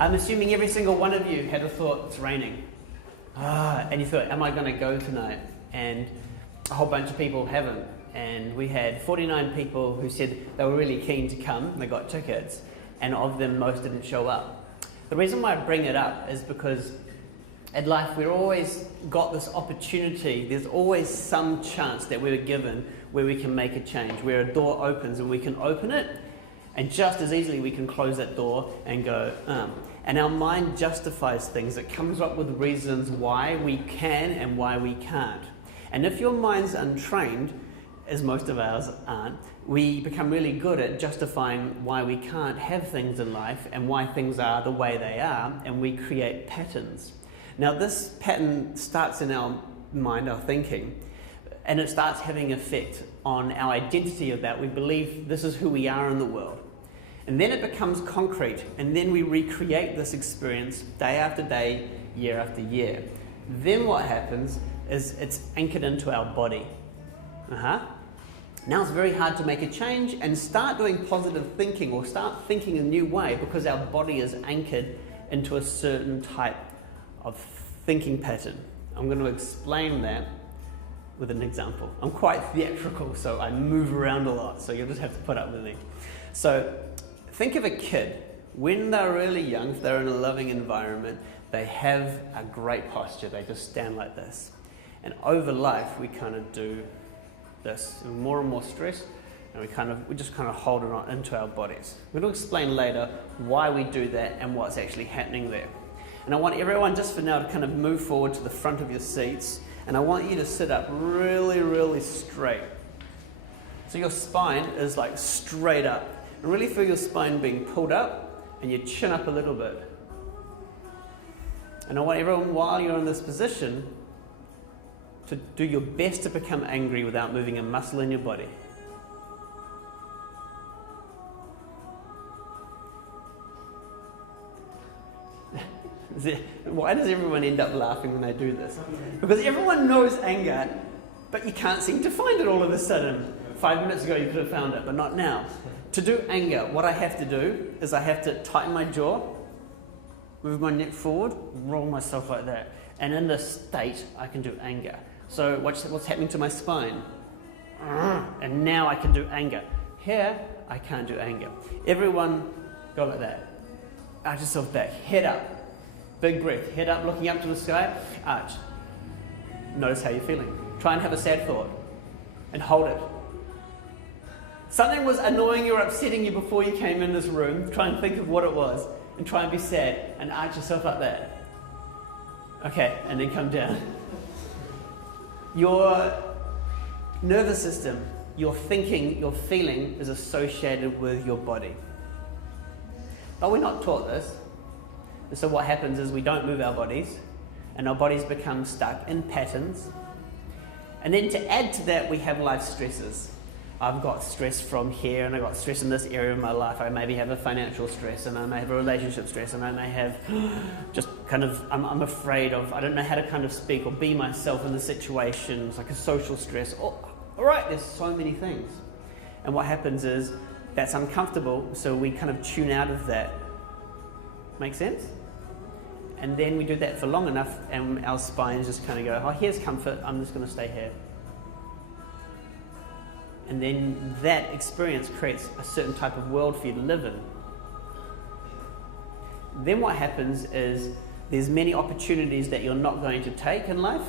I'm assuming every single one of you had a thought, it's raining. And you thought, am I going to go tonight? And a whole bunch of people haven't. And we had 49 people who said they were really keen to come. They got tickets. And of them, most didn't show up. The reason why I bring it up is because at life, we've always got this opportunity. There's always some chance that we're given where we can make a change, where a door opens and we can open it, and just as easily we can close that door and go, And our mind justifies things. It comes up with reasons why we can and why we can't. And if your mind's untrained, as most of ours aren't, we become really good at justifying why we can't have things in life and why things are the way they are, and we create patterns. Now, this pattern starts in our mind, our thinking, and it starts having effect on our identity of that. We believe this is who we are in the world. And then it becomes concrete, and then we recreate this experience day after day, year after year. Then what happens is it's anchored into our body. Now it's very hard to make a change and start doing positive thinking or start thinking a new way because our body is anchored into a certain type of thinking pattern. I'm going to explain that with an example. I'm quite theatrical, so I move around a lot, so you'll just have to put up with me. So think of a kid. When they're really young, if they're in a loving environment, they have a great posture. They just stand like this. And over life, we kind of do this. More and more stress, and we just kind of hold it on into our bodies. We're going to explain later why we do that and what's actually happening there. And I want everyone just for now to kind of move forward to the front of your seats, and I want you to sit up really, really straight. So your spine is like straight up. And really feel your spine being pulled up and your chin up a little bit. And I want everyone, while you're in this position, to do your best to become angry without moving a muscle in your body. Why does everyone end up laughing when they do this? Because everyone knows anger, but you can't seem to find it all of a sudden. 5 minutes ago you could have found it, but not now. To do anger, what I have to do is I have to tighten my jaw, move my neck forward, roll myself like that. And in this state, I can do anger. So what's happening to my spine? And now I can do anger. Here, I can't do anger. Everyone, go like that. Arch yourself back, head up. Big breath, head up, looking up to the sky, arch. Notice how you're feeling. Try and have a sad thought and hold it. Something was annoying you or upsetting you before you came in this room. Try and think of what it was and try and be sad and arch yourself like that. Okay, and then come down. Your nervous system, your thinking, your feeling is associated with your body. But we're not taught this. And so what happens is we don't move our bodies and our bodies become stuck in patterns. And then to add to that, we have life stresses. I've got stress from here and I've got stress in this area of my life. I maybe have a financial stress and I may have a relationship stress and I may have just kind of, I'm afraid of, I don't know how to kind of speak or be myself in the situations, like a social stress. Oh, all right, there's so many things. And what happens is that's uncomfortable, so we kind of tune out of that. Make sense? And then we do that for long enough and our spines just kind of go, oh, here's comfort, I'm just going to stay here. And then that experience creates a certain type of world for you to live in. Then what happens is there's many opportunities that you're not going to take in life.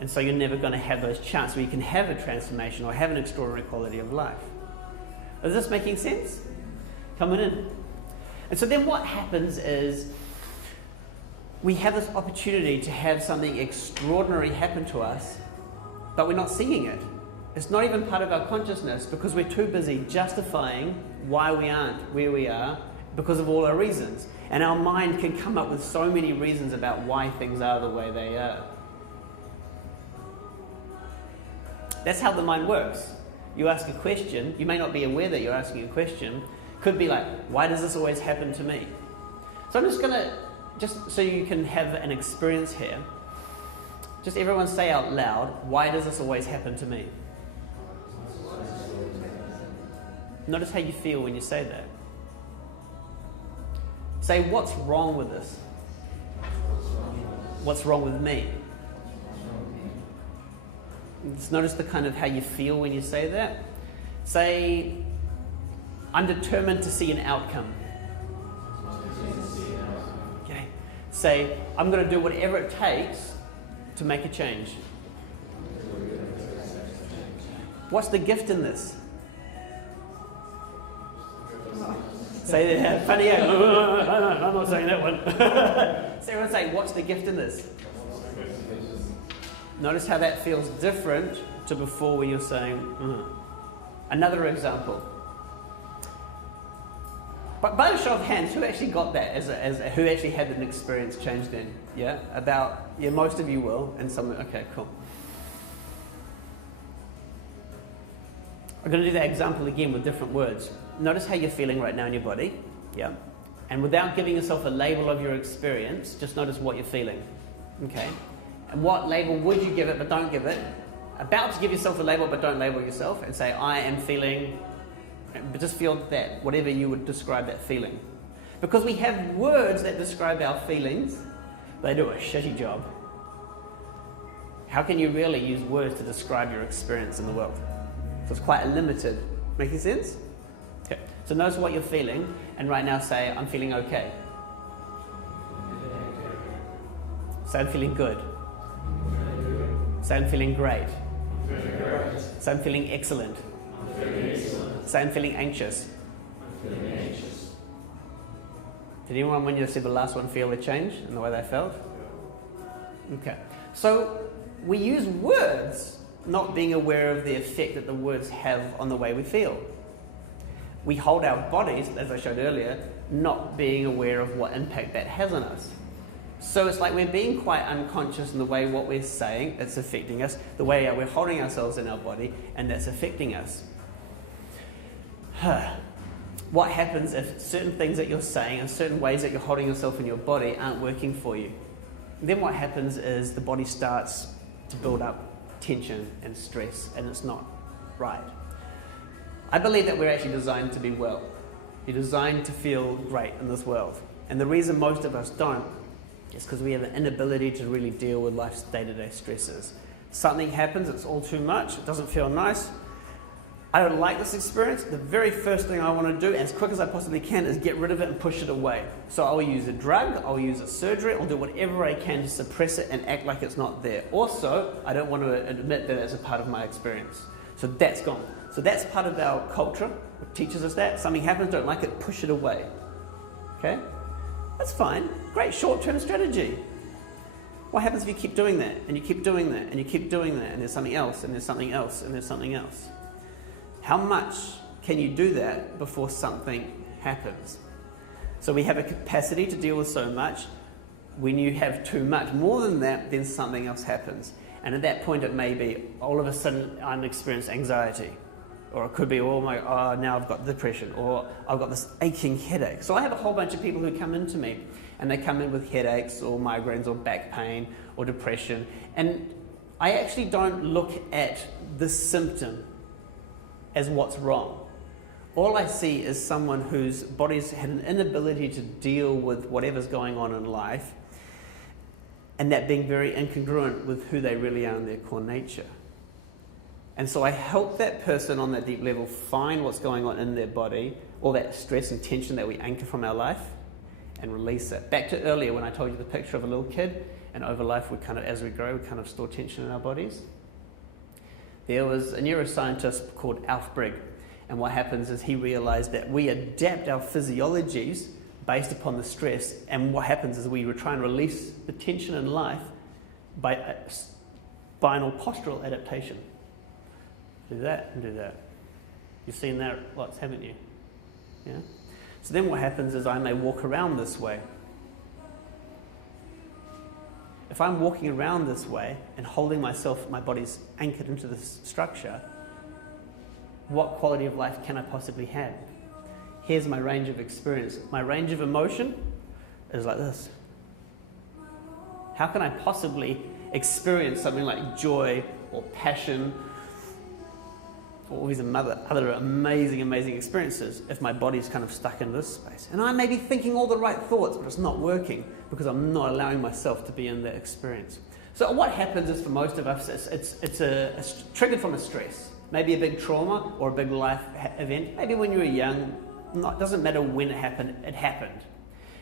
And so you're never going to have those chances where you can have a transformation or have an extraordinary quality of life. Is this making sense? Coming in. And so then what happens is we have this opportunity to have something extraordinary happen to us, but we're not seeing it. It's not even part of our consciousness because we're too busy justifying why we aren't where we are because of all our reasons. And our mind can come up with so many reasons about why things are the way they are. That's how the mind works. You ask a question, you may not be aware that you're asking a question. Could be like, why does this always happen to me? So I'm just going to, just so you can have an experience here, just everyone say out loud, why does this always happen to me? Notice how you feel when you say that. Say, what's wrong with this? What's wrong with me? Just notice the kind of how you feel when you say that. Say, I'm determined to see an outcome. Okay. Say, I'm going to do whatever it takes to make a change. What's the gift in this? Say that. Funny. I'm not saying that one. So everyone say, what's the gift in this? Notice how that feels different to before where you're saying, Another example. But by a show of hands, who actually got that? Who actually had an experience change then? Yeah? Most of you will. And some, okay, cool. I'm going to do that example again with different words. Notice how you're feeling right now in your body. Yeah? And without giving yourself a label of your experience, just notice what you're feeling. Okay? And what label would you give it, but don't give it? About to give yourself a label, but don't label yourself, and say, I am feeling, but just feel that, whatever you would describe that feeling. Because we have words that describe our feelings, they do a shitty job. How can you really use words to describe your experience in the world? So it's quite limited. Making sense? Okay. So notice what you're feeling, and right now say, I'm feeling okay. Say, I'm feeling good. Say, I'm feeling great. Say, I'm feeling excellent. Say, I'm feeling anxious. Did anyone, when you said the last one, feel a change in the way they felt? Okay. So we use words not being aware of the effect that the words have on the way we feel. We hold our bodies, as I showed earlier, not being aware of what impact that has on us. So it's like we're being quite unconscious in the way what we're saying, it's affecting us, the way we're holding ourselves in our body, and that's affecting us. What happens if certain things that you're saying and certain ways that you're holding yourself in your body aren't working for you? Then what happens is the body starts to build up tension and stress, and it's not right. I believe that we're actually designed to be well. You're designed to feel great in this world. And the reason most of us don't is because we have an inability to really deal with life's day-to-day stresses. Something happens, it's all too much, it doesn't feel nice. I don't like this experience. The very first thing I want to do, as quick as I possibly can, is get rid of it and push it away. So I'll use a drug, I'll use a surgery, I'll do whatever I can to suppress it and act like it's not there. Also, I don't want to admit that it's a part of my experience. So that's gone. So that's part of our culture. It teaches us that. Something happens, don't like it, push it away. Okay? That's fine. Great short-term strategy. What happens if you keep doing that, and you keep doing that, and you keep doing that, and there's something else, and there's something else, and there's something else? How much can you do that before something happens? So we have a capacity to deal with so much. When you have too much, more than that, then something else happens. And at that point, it may be, all of a sudden, I'm experiencing anxiety. Or it could be, now I've got depression, or I've got this aching headache. So I have a whole bunch of people who come into me, and they come in with headaches, or migraines, or back pain, or depression. And I actually don't look at the symptom as what's wrong. All I see is someone whose body's had an inability to deal with whatever's going on in life, and that being very incongruent with who they really are in their core nature. And so I help that person on that deep level find what's going on in their body, all that stress and tension that we anchor from our life, and release it. Back to earlier when I told you the picture of a little kid, and over life, as we grow, we kind of store tension in our bodies. There was a neuroscientist called Alf Brigg, and what happens is he realized that we adapt our physiologies based upon the stress, and what happens is we try and release the tension in life by spinal postural adaptation. Do that and do that. You've seen that lots, haven't you? Yeah? So then what happens is I may walk around this way. If I'm walking around this way and holding myself, my body's anchored into this structure, what quality of life can I possibly have? Here's my range of experience. My range of emotion is like this. How can I possibly experience something like joy or passion all these other amazing experiences if my body's kind of stuck in this space. And I may be thinking all the right thoughts, but it's not working because I'm not allowing myself to be in that experience. So what happens is, for most of us, it's triggered from a stress. Maybe a big trauma or a big life event. Maybe when you were young, it doesn't matter when it happened, it happened.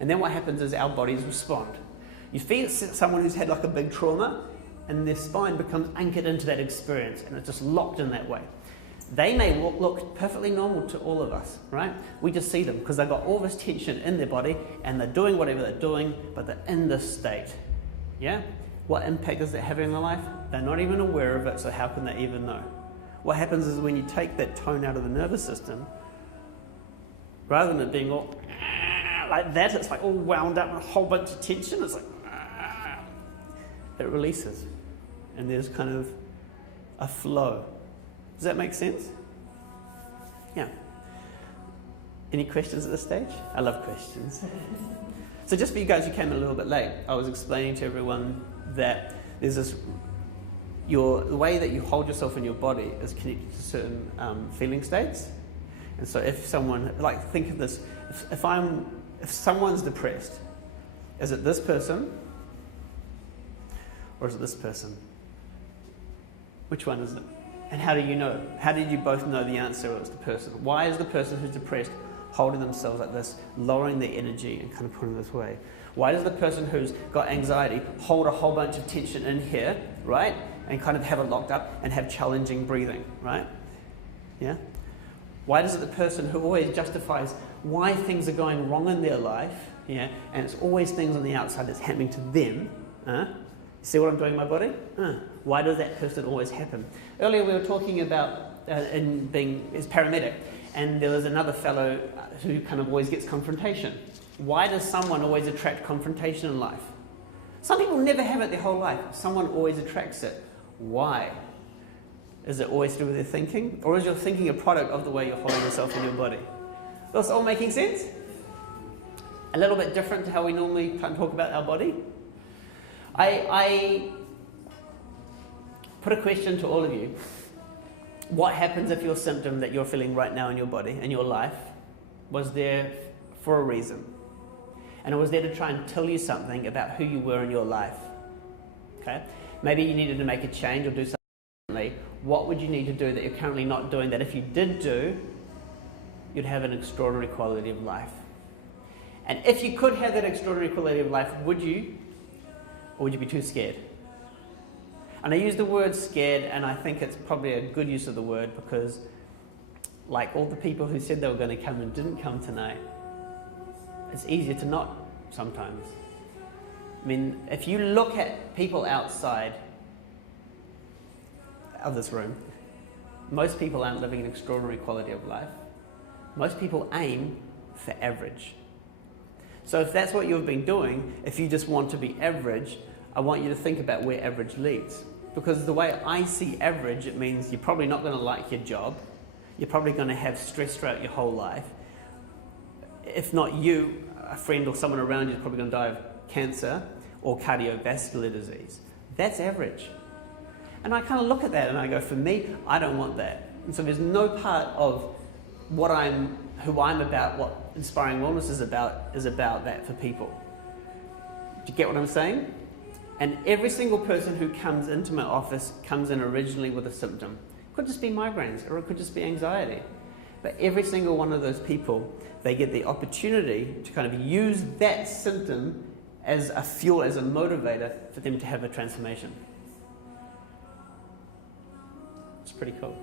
And then what happens is our bodies respond. You feel someone who's had like a big trauma, and their spine becomes anchored into that experience, and it's just locked in that way. They may look perfectly normal to all of us, right? We just see them because they've got all this tension in their body and they're doing whatever they're doing, but they're in this state. Yeah? What impact is that having in their life? They're not even aware of it, so how can they even know? What happens is when you take that tone out of the nervous system, rather than it being all like that, it's like all wound up in a whole bunch of tension. It's like it releases, and there's kind of a flow. Does that make sense? Yeah. Any questions at this stage? I love questions. So just for you guys who came a little bit late, I was explaining to everyone that there's this, the way that you hold yourself in your body is connected to certain feeling states. And so if someone, like, think of this, if someone's depressed, is it this person or is it this person? Which one is it? And how do you know? How did you both know the answer was the person? Why is the person who's depressed holding themselves like this, lowering their energy and kind of putting this way? Why does the person who's got anxiety hold a whole bunch of tension in here, right? And kind of have it locked up and have challenging breathing, right? Yeah? Why does it the person who always justifies why things are going wrong in their life, yeah, and it's always things on the outside that's happening to them, see what I'm doing in my body? Why does that person always happen? Earlier we were talking about being as paramedic, and there was another fellow who kind of always gets confrontation. Why does someone always attract confrontation in life? Some people never have it their whole life. Someone always attracts it. Why? Is it always to do with their thinking? Or is your thinking a product of the way you're holding yourself in your body? That's all making sense? A little bit different to how we normally talk about our body. I put a question to all of you. What happens if your symptom that you're feeling right now in your body, in your life, was there for a reason? And it was there to try and tell you something about who you were in your life. Okay? Maybe you needed to make a change or do something differently. What would you need to do that you're currently not doing that if you did do, you'd have an extraordinary quality of life? And if you could have that extraordinary quality of life, would you? Or would you be too scared? And I use the word scared, and I think it's probably a good use of the word because, like all the people who said they were going to come and didn't come tonight, it's easier to not sometimes. I mean, if you look at people outside of this room, most people aren't living an extraordinary quality of life. Most people aim for average. So if that's what you've been doing, if you just want to be average, I want you to think about where average leads. Because the way I see average, it means you're probably not going to like your job. You're probably going to have stress throughout your whole life. If not you, a friend or someone around you is probably going to die of cancer or cardiovascular disease. That's average. And I kind of look at that and I go, for me, I don't want that. And so there's no part of who I'm about, what Inspiring Wellness is about that for people. Do you get what I'm saying? And every single person who comes into my office comes in originally with a symptom. It could just be migraines or it could just be anxiety. But every single one of those people, they get the opportunity to kind of use that symptom as a fuel, as a motivator for them to have a transformation. It's pretty cool.